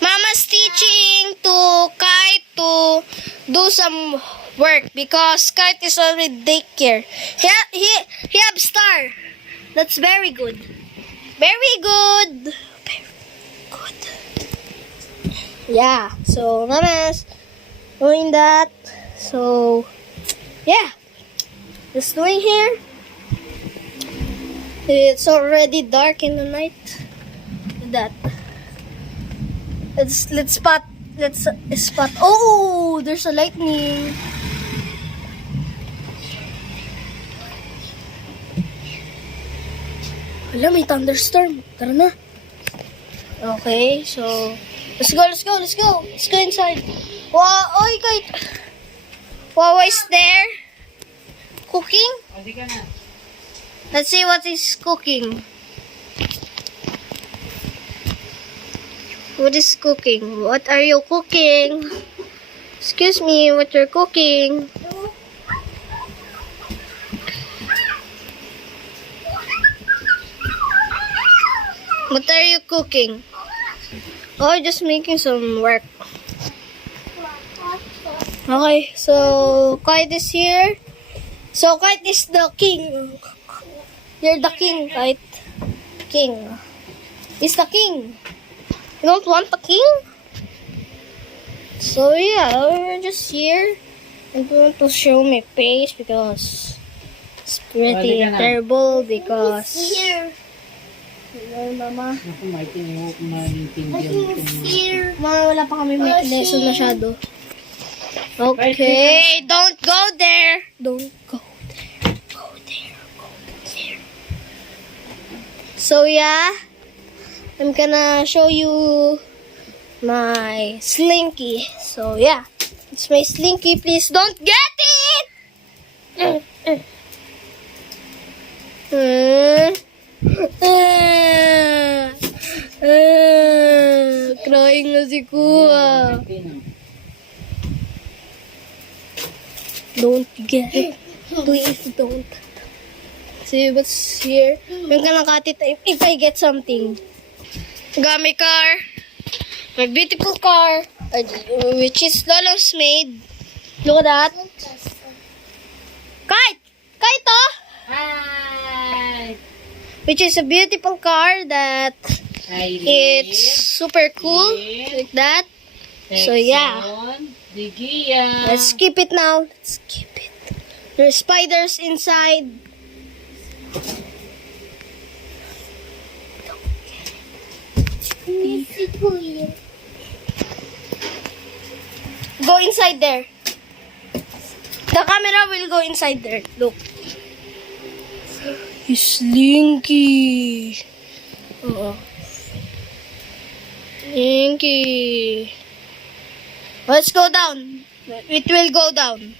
Mama's teaching to Kite to do some work because Kite is already daycare. He have star. That's very good. Very good. Very good. Yeah. So Mama's doing that. So yeah. Just doing here. It's already dark in the night. That. Let's spot. Oh, there's a lightning. Wala, may thunderstorm. Tara na. Okay, so let's go. Let's go inside. Wow, oy, Kite. Wawa is there. Cooking? Let's see what is cooking. What is cooking? What are you cooking? Excuse me, what you're cooking? What are you cooking? Oh, just making some work. Okay, so Kite is here. So Kite is the king. You're the king, Kite. King. He's the king. You don't want the king? So yeah, we're just here. I'm going to show my face because it's pretty terrible because... here. Hello, Mama. Mama, wala pa kami may lesson masyado. Okay, don't go there. Don't go there. Go there. Go there. So yeah, I'm gonna show you my slinky. So yeah, it's my slinky. Please don't get it. Crying na si Kuya. Don't get it. Please don't. See what's here. I'm gonna cut it if I get something. Got my car. My beautiful car. Which is Lolo's made. Look at that. Kite! Kite, oh! Hi! Which is a beautiful car that it's super cool. Like that. So yeah. Let's skip it now. Let's skip it. There's spiders inside. Go inside there. The camera will go inside there. Look. He's slinky. Slinky. Let's go down. It will go down.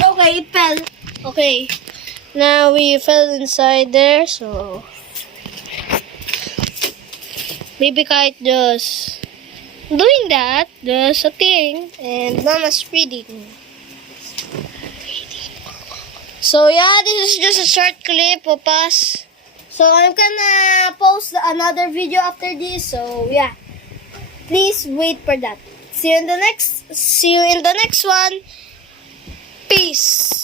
Okay, it fell. Okay. Now we fell inside there, so Baby Kite just doing that, just a thing, and Mama's reading. So yeah, this is just a short clip of us. So I'm gonna post another video after this. So yeah, please wait for that. See you in the next one. Peace.